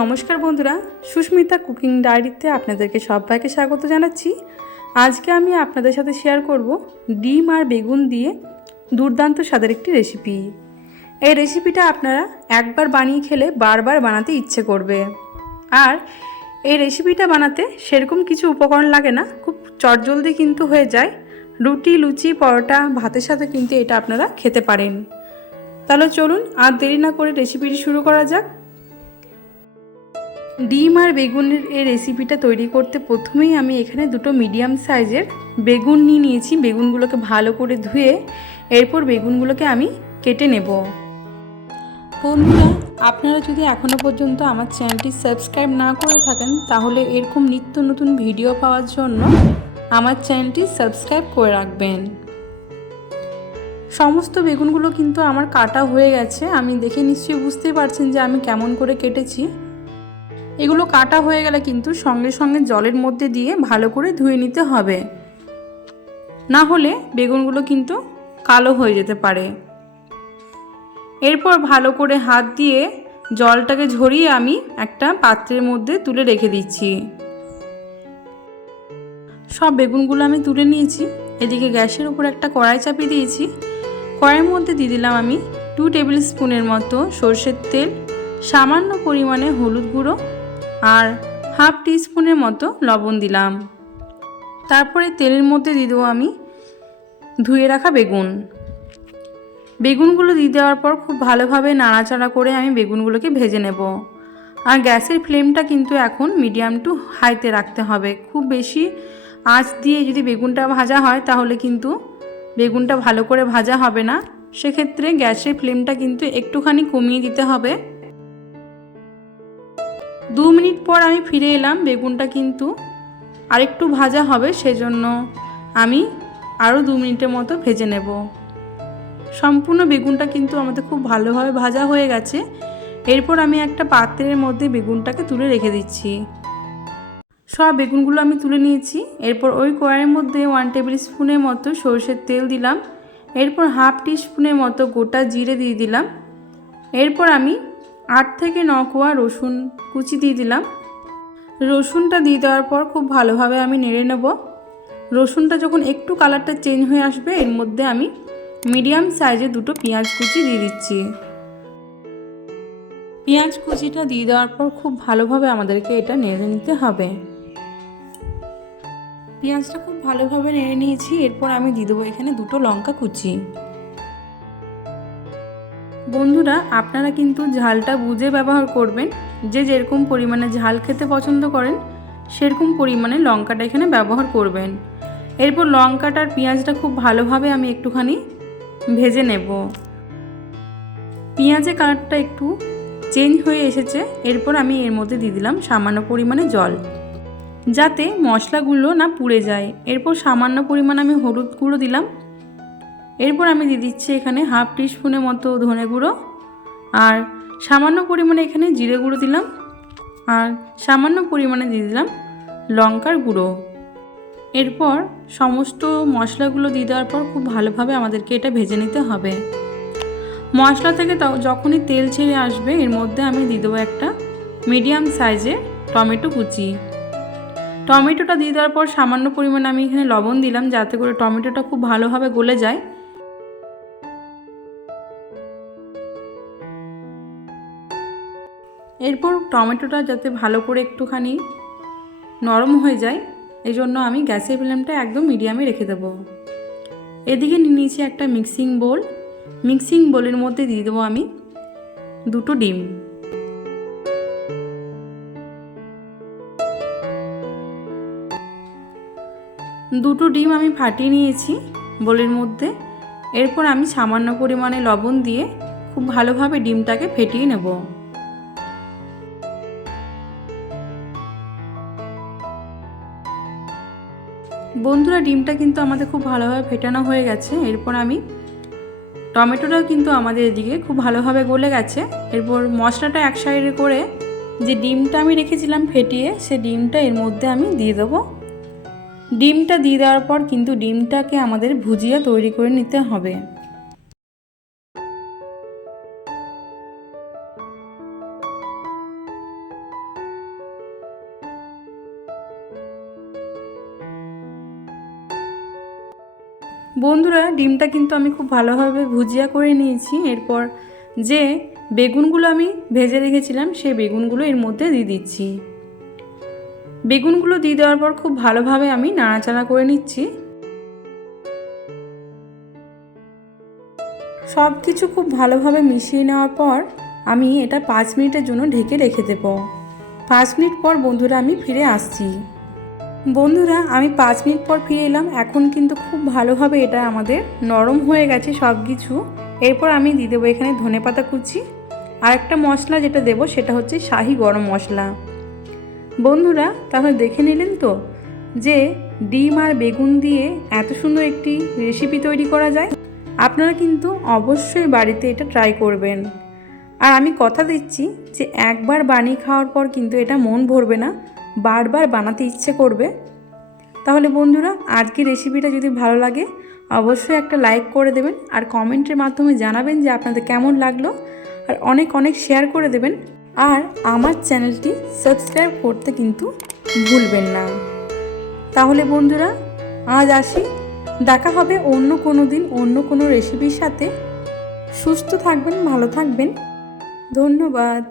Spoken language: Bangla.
নমস্কার বন্ধুরা, সুস্মিতা কুকিং ডায়েরিতে আপনাদেরকে সবাইকে স্বাগত জানাচ্ছি। আজকে আমি আপনাদের সাথে শেয়ার করব ডিম আর বেগুন দিয়ে দুর্দান্ত স্বাদের একটি রেসিপি। এই রেসিপিটা আপনারা একবার বানিয়ে খেলে বারবার বানাতে ইচ্ছে করবে। আর এই রেসিপিটা বানাতে সেরকম কিছু উপকরণ লাগে না, খুব চটজলদি কিন্তু হয়ে যায়। রুটি, লুচি, পরোটা, ভাতের সাথে কিন্তু এটা আপনারা খেতে পারেন। তাহলে চলুন আর দেরি না করে রেসিপিটি শুরু করা যাক। ডিম আর বেগুনের এই রেসিপিটা তৈরি করতে প্রথমেই আমি এখানে দুটো মিডিয়াম সাইজের বেগুন নিয়েছি। বেগুনগুলোকে ভালো করে ধুয়ে এরপর বেগুনগুলোকে আমি কেটে নেব। বন্ধুরা, আপনারা যদি এখনও পর্যন্ত আমার চ্যানেলটি সাবস্ক্রাইব না করে থাকেন তাহলে এরকম নিত্য নতুন ভিডিও পাওয়ার জন্য আমার চ্যানেলটি সাবস্ক্রাইব করে রাখবেন। সমস্ত বেগুনগুলো কিন্তু আমার কাটা হয়ে গেছে। আমি দেখে নিশ্চয়ই বুঝতেই পারছেন যে আমি কেমন করে কেটেছি। এগুলো কাটা হয়ে গেলে কিন্তু সঙ্গে সঙ্গে জলের মধ্যে দিয়ে ভালো করে ধুয়ে নিতে হবে, না হলে বেগুনগুলো কিন্তু কালো হয়ে যেতে পারে। এরপর ভালো করে হাত দিয়ে জলটাকে ঝরিয়ে আমি একটা পাত্রের মধ্যে তুলে রেখে দিচ্ছি। সব বেগুনগুলো আমি তুলে নিয়েছি। এদিকে গ্যাসের উপর একটা কড়াই চাপিয়ে দিয়েছি। কড়াইয়ের মধ্যে দিয়ে দিলাম আমি 2 টেবিল স্পুনের মতো সরষের তেল, সামান্য পরিমাণে হলুদ গুঁড়ো আর হাফ টিস্পুনের মতো লবণ দিলাম। তারপরে তেলের মধ্যে দিয়ে দেবো আমি ধুয়ে রাখা বেগুনগুলো দিয়ে দেওয়ার পর খুব ভালোভাবে নাড়াচাড়া করে আমি বেগুনগুলোকে ভেজে নেব। আর গ্যাসের ফ্লেমটা কিন্তু এখন মিডিয়াম টু হাইতে রাখতে হবে। খুব বেশি আঁচ দিয়ে যদি বেগুনটা ভাজা হয় তাহলে কিন্তু বেগুনটা ভালো করে ভাজা হবে না। সেক্ষেত্রে গ্যাসের ফ্লেমটা কিন্তু একটুখানি কমিয়ে দিতে হবে। 2 মিনিট পর আমি ফিরে এলাম। বেগুনটা কিন্তু আরেকটু ভাজা হবে, সেজন্য আমি আরও 2 মিনিটের মতো ভেজে নেব। সম্পূর্ণ বেগুনটা কিন্তু আমাদের খুব ভালোভাবে ভাজা হয়ে গেছে। এরপর আমি একটা পাত্রের মধ্যে বেগুনটাকে তুলে রেখে দিচ্ছি। সব বেগুনগুলো আমি তুলে নিয়েছি। এরপর ওই কড়াইয়ের মধ্যে 1 টেবিল স্পুনের মতো সরষের তেল দিলাম। এরপর হাফ টিস্পুনের মতো গোটা জিরে দিয়ে দিলাম। এরপর আমি 8 থেকে 9 কোয়া রসুন কুচি দিয়ে দিলাম। রসুনটা দিয়ে দেওয়ার পর খুব ভালোভাবে আমি নেড়ে নেব। রসুনটা যখন একটু কালারটা চেঞ্জ হয়ে আসবে এর মধ্যে আমি মিডিয়াম সাইজে 2টো পেঁয়াজ কুচি দিয়ে দিচ্ছি। পেঁয়াজ কুচিটা দিয়ে দেওয়ার পর খুব ভালোভাবে আমাদেরকে এটা নেড়ে নিতে হবে। পেঁয়াজটা খুব ভালোভাবে নেড়ে নিয়েছি। এরপর আমি দিয়ে দেবো এখানে 2টো লঙ্কা কুচি। বন্ধুরা, আপনারা কিন্তু ঝালটা বুঝে ব্যবহার করবেন। যে যেরকম পরিমাণে ঝাল খেতে পছন্দ করেন সেরকম পরিমাণে লঙ্কাটা এখানে ব্যবহার করবেন। এরপর লঙ্কাটার পেঁয়াজটা খুব ভালোভাবে আমি একটুখানি ভেজে নেব। পেঁয়াজের কালারটা একটু চেঞ্জ হয়ে এসেছে। এরপর আমি এর মধ্যে দিয়ে দিলাম সামান্য পরিমাণে জল, যাতে মশলাগুলো না পুড়ে যায়। এরপর সামান্য পরিমাণ আমি হলুদ গুঁড়ো দিলাম। এরপর আমি দিয়ে দিচ্ছি এখানে হাফ টিস্পুনের মতো ধনে গুঁড়ো আর সামান্য পরিমাণে এখানে জিরে গুঁড়ো দিলাম আর সামান্য পরিমাণে দিয়ে দিলাম লঙ্কার গুঁড়ো। এরপর সমস্ত মশলাগুলো দিয়ে দেওয়ার পর খুব ভালোভাবে আমাদেরকে এটা ভেজে নিতে হবে। মশলা থেকে যখনই তেল ছেড়ে আসবে এর মধ্যে আমি দিয়ে দেবো একটা মিডিয়াম সাইজের টমেটো কুচি। টমেটোটা দিয়ে দেওয়ার পর সামান্য পরিমাণে আমি এখানে লবণ দিলাম, যাতে করে টমেটোটা খুব ভালোভাবে গলে যায়। এরপর টমেটোটা যাতে ভালো করে একটুখানি নরম হয়ে যায় এই জন্য আমি গ্যাসের ফ্লেমটা একদম মিডিয়ামে রেখে দেবো। এদিকে নিয়ে নিয়েছি একটা মিক্সিং বোলের মধ্যে দিয়ে দেবো আমি 2টো ডিম। দুটো ডিম আমি ফাটিয়ে নিয়েছি বোলের মধ্যে। এরপর আমি সামান্য পরিমাণে লবণ দিয়ে খুব ভালোভাবে ডিমটাকে ফেটিয়ে নেব। বন্ধুরা, ডিমটা কিন্তু আমাদের খুব ভালোভাবে ফেটানো হয়ে গেছে। এরপর আমি টমেটোটাও কিন্তু আমাদের এদিকে খুব ভালোভাবে গলে গেছে। এরপর মশলাটা এক সাইডে করে যে ডিমটা আমি রেখেছিলাম ফেটিয়ে, সে ডিমটা এর মধ্যে আমি দিয়ে দেবো। ডিমটা দিয়ে দেওয়ার পর কিন্তু ডিমটাকে আমাদের ভুজিয়া তৈরি করে নিতে হবে। বন্ধুরা, ডিমটা কিন্তু আমি খুব ভালোভাবে ভুজিয়া করে নিয়েছি। এরপর যে বেগুনগুলো আমি ভেজে রেখেছিলাম সেই বেগুনগুলো এর মধ্যে দিয়ে দিচ্ছি। বেগুনগুলো দিয়ে দেওয়ার পর খুব ভালোভাবে আমি নাড়াচাড়া করে নিচ্ছি। সব কিছু খুব ভালোভাবে মিশিয়ে নেওয়ার পর আমি এটা 5 মিনিটের জন্য ঢেকে রেখে দেব। 5 মিনিট পর বন্ধুরা আমি ফিরে আসছি। বন্ধুরা, আমি 5 মিনিট পর ফিরে এলাম। এখন কিন্তু খুব ভালোভাবে এটা আমাদের নরম হয়ে গেছে সব কিছু। এরপর আমি দিয়ে দেবো এখানে ধনেপাতা কুচি। আর একটা মশলা যেটা দেবো সেটা হচ্ছে শাহি গরম মশলা। বন্ধুরা, তাহলে দেখে নিলেন তো যে ডিম আর বেগুন দিয়ে এত সুন্দর একটি রেসিপি তৈরি করা যায়। আপনারা কিন্তু অবশ্যই বাড়িতে এটা ট্রাই করবেন। আর আমি কথা দিচ্ছি যে একবার বানিয়ে খাওয়ার পর কিন্তু এটা মন ভরবে না, বারবার বানাতে ইচ্ছে করবে। তাহলে বন্ধুরা, আজকের রেসিপিটা যদি ভালো লাগে অবশ্যই একটা লাইক করে দেবেন আর কমেন্টের মাধ্যমে জানাবেন যে আপনাদের কেমন লাগলো। আর অনেক অনেক শেয়ার করে দেবেন। আর আমার চ্যানেলটি সাবস্ক্রাইব করতে কিন্তু ভুলবেন না। তাহলে বন্ধুরা, আজ আসি। দেখা হবে অন্য কোনো দিন অন্য কোনো রেসিপির সাথে। সুস্থ থাকবেন, ভালো থাকবেন। ধন্যবাদ।